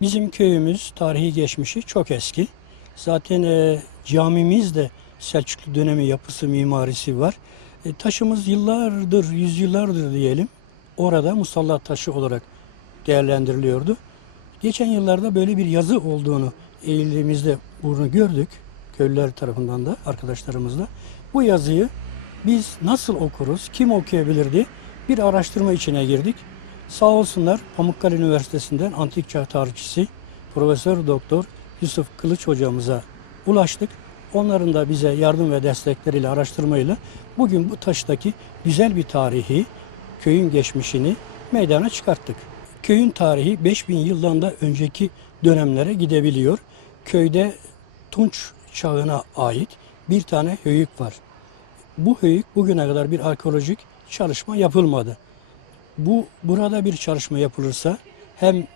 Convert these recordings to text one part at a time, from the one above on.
Bizim köyümüz tarihi geçmişi çok eski. Zaten e, camimiz de Selçuklu dönemi yapısı mimarisi var. E, taşımız yıllardır, yüzyıllardır diyelim orada musalla taşı olarak değerlendiriliyordu. Geçen yıllarda böyle bir yazı olduğunu eğilimizde bunu gördük. Köylüler tarafından da arkadaşlarımızla. Bu yazıyı biz nasıl okuruz, kim okuyabilir diye bir araştırma içine girdik. Sağ olsunlar Pamukkale Üniversitesi'nden antik çağ tarihçisi Profesör Doktor Yusuf Kılıç hocamıza ulaştık. Onların da bize yardım ve destekleriyle, araştırmayla bugün bu taştaki güzel bir tarihi, köyün geçmişini meydana çıkarttık. Köyün tarihi 5000 yıldan da önceki dönemlere gidebiliyor. Köyde Tunç çağına ait bir tane höyük var. Bu höyük bugüne kadar bir arkeolojik çalışma yapılmadı. Bu burada bir çalışma yapılırsa hem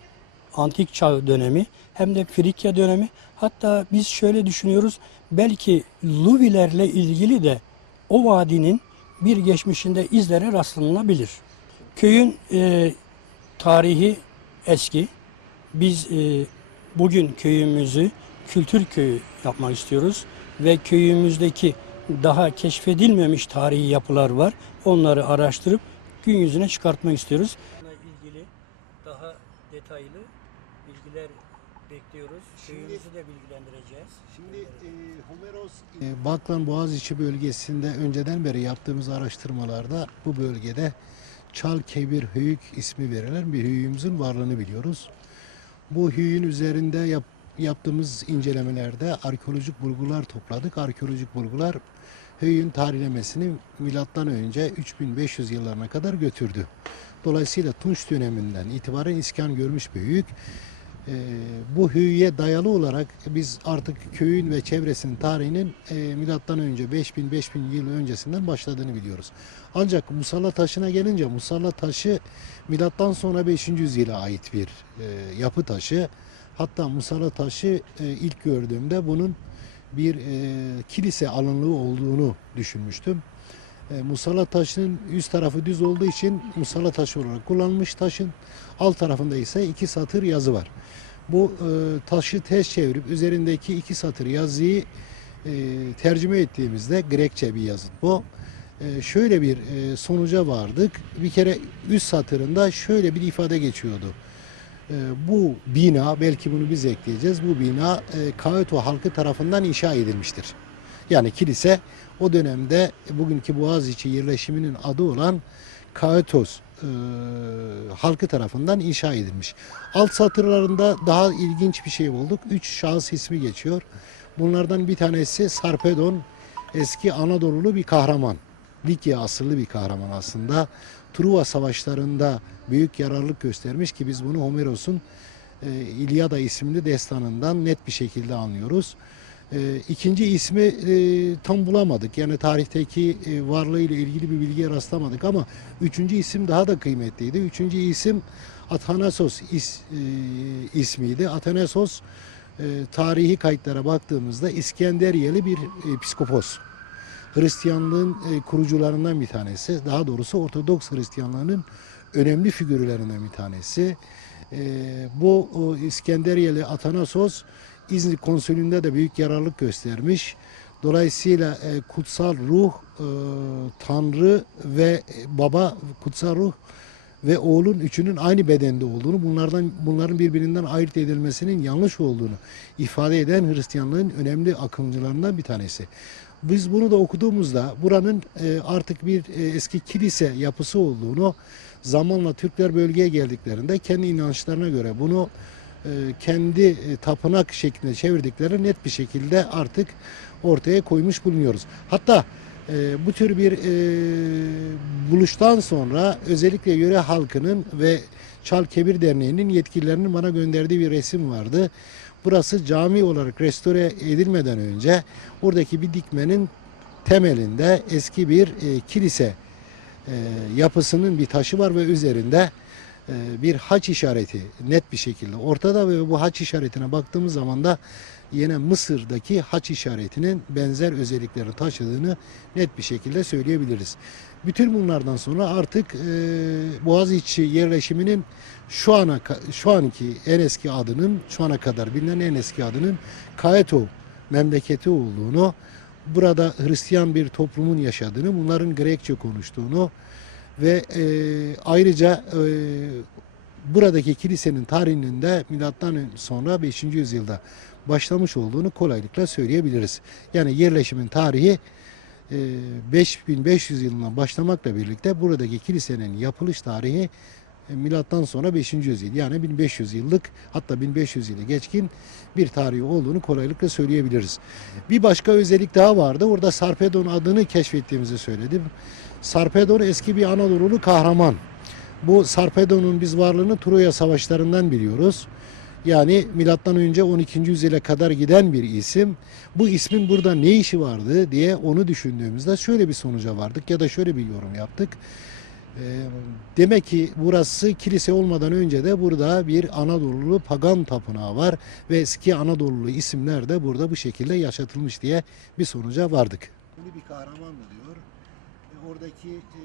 antik çağ dönemi hem de Frikya dönemi hatta biz şöyle düşünüyoruz belki Luvilerle ilgili de o vadinin bir geçmişinde izlere rastlanılabilir. Köyün e, tarihi eski. Biz e, bugün köyümüzü kültür köyü yapmak istiyoruz ve köyümüzdeki daha keşfedilmemiş tarihi yapılar var. Onları araştırıp gün yüzüne çıkartmak istiyoruz. ilgili daha detaylı bilgiler bekliyoruz. Köyümüzü de bilgilendireceğiz. Şimdi e, Homeros e, Balkan Boğaziçi bölgesinde önceden beri yaptığımız araştırmalarda bu bölgede Çal Kebir Höyük ismi verilen bir höyüğümüzün varlığını biliyoruz. Bu höyüğün üzerinde yap- yaptığımız incelemelerde arkeolojik bulgular topladık. Arkeolojik bulgular höyüğün tarihlemesini milattan önce 3500 yıllarına kadar götürdü. Dolayısıyla Tunç döneminden itibaren iskan görmüş bir höyük. Ee, bu hüye dayalı olarak biz artık köyün ve çevresinin tarihinin e, milattan önce 5000-5000 yıl öncesinden başladığını biliyoruz. Ancak Musalla taşına gelince Musalla taşı milattan sonra 5. yüzyıla ait bir e, yapı taşı. Hatta Musalla taşı e, ilk gördüğümde bunun bir e, kilise alınlığı olduğunu düşünmüştüm. E, musalla taşının üst tarafı düz olduğu için musalla taşı olarak kullanılmış. Taşın alt tarafında ise iki satır yazı var. Bu e, taşı ters çevirip üzerindeki iki satır yazıyı e, tercüme ettiğimizde Grekçe bir yazı. Bu e, şöyle bir e, sonuca vardık. Bir kere üst satırında şöyle bir ifade geçiyordu. E, bu bina, belki bunu biz ekleyeceğiz, bu bina e, Kaeto halkı tarafından inşa edilmiştir. Yani kilise o dönemde bugünkü Boğaziçi yerleşiminin adı olan Kaetos e, halkı tarafından inşa edilmiş. Alt satırlarında daha ilginç bir şey bulduk. Üç şahıs ismi geçiyor. Bunlardan bir tanesi Sarpedon, eski Anadolulu bir kahraman. Likya asıllı bir kahraman aslında. Truva savaşlarında büyük yararlılık göstermiş ki biz bunu Homeros'un e, İlyada isimli destanından net bir şekilde anlıyoruz. E, ikinci ismi e, tam bulamadık. Yani tarihteki e, varlığıyla ilgili bir bilgiye rastlamadık ama üçüncü isim daha da kıymetliydi. Üçüncü isim Athanasos is, e, ismiydi. Athanasos e, tarihi kayıtlara baktığımızda İskenderiyeli bir e, psikopos. Hristiyanlığın e, kurucularından bir tanesi. Daha doğrusu Ortodoks Hristiyanlığının önemli figürlerinden bir tanesi. E, bu o, İskenderiyeli Atanasos İznik konsülünde de büyük yararlık göstermiş. Dolayısıyla e, kutsal ruh, Tanrı ve baba kutsal ruh ve oğlun üçünün aynı bedende olduğunu, bunlardan bunların birbirinden ayırt edilmesinin yanlış olduğunu ifade eden Hristiyanlığın önemli akımcılarından bir tanesi. Biz bunu da okuduğumuzda buranın e, artık bir e, eski kilise yapısı olduğunu zamanla Türkler bölgeye geldiklerinde kendi inançlarına göre bunu e, kendi tapınak şeklinde çevirdikleri net bir şekilde artık ortaya koymuş bulunuyoruz. Hatta bu tür bir buluştan sonra özellikle yöre halkının ve Çal Kebir Derneği'nin yetkililerinin bana gönderdiği bir resim vardı. Burası cami olarak restore edilmeden önce oradaki bir dikmenin temelinde eski bir e, kilise e, yapısının bir taşı var ve üzerinde e, bir haç işareti net bir şekilde ortada ve bu haç işaretine baktığımız zaman da yine Mısır'daki haç işaretinin benzer özellikleri taşıdığını net bir şekilde söyleyebiliriz. Bütün bunlardan sonra artık e, Boğaziçi yerleşiminin şu ana şu anki en eski adının şu ana kadar bilinen en eski adının Kaeto memleketi olduğunu, burada Hristiyan bir toplumun yaşadığını, bunların Grekçe konuştuğunu ve e, ayrıca e, buradaki kilisenin tarihinin de milattan sonra 5. yüzyılda başlamış olduğunu kolaylıkla söyleyebiliriz. Yani yerleşimin tarihi e, 5500 yılından başlamakla birlikte buradaki kilisenin yapılış tarihi e, milattan sonra 5. yüzyıl yani 1500 yıllık hatta 1500 yılı geçkin bir tarihi olduğunu kolaylıkla söyleyebiliriz. Bir başka özellik daha vardı. Orada Sarpedon adını keşfettiğimizi söyledim. Sarpedon eski bir Anadolu'lu kahraman. Bu Sarpedon'un biz varlığını Troya savaşlarından biliyoruz. Yani milattan önce 12. yüzyıla kadar giden bir isim. Bu ismin burada ne işi vardı diye onu düşündüğümüzde şöyle bir sonuca vardık ya da şöyle bir yorum yaptık. Ee, Demek ki burası kilise olmadan önce de burada bir Anadolu'lu pagan tapınağı var ve eski Anadolu'lu isimler de burada bu şekilde yaşatılmış diye bir sonuca vardık. Bir kahraman mı diyor? E, Oradaki e,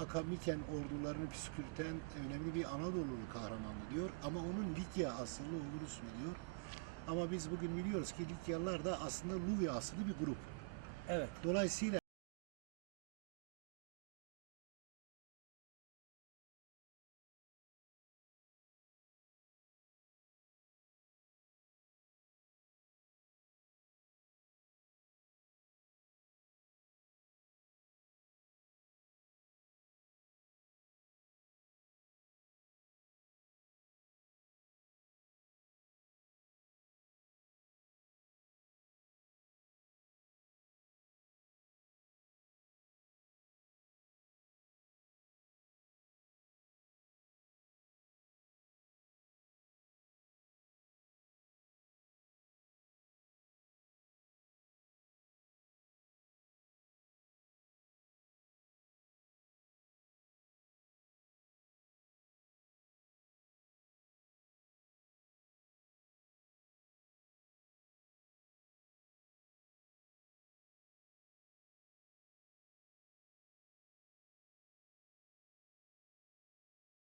Akamiken ordularını püskürten önemli bir Anadolu'lu kahraman mı diyor ama onun Likya asıllı olduğunu söylüyor. Ama biz bugün biliyoruz ki Likyalılar da aslında Luvya asıllı bir grup. Evet. Dolayısıyla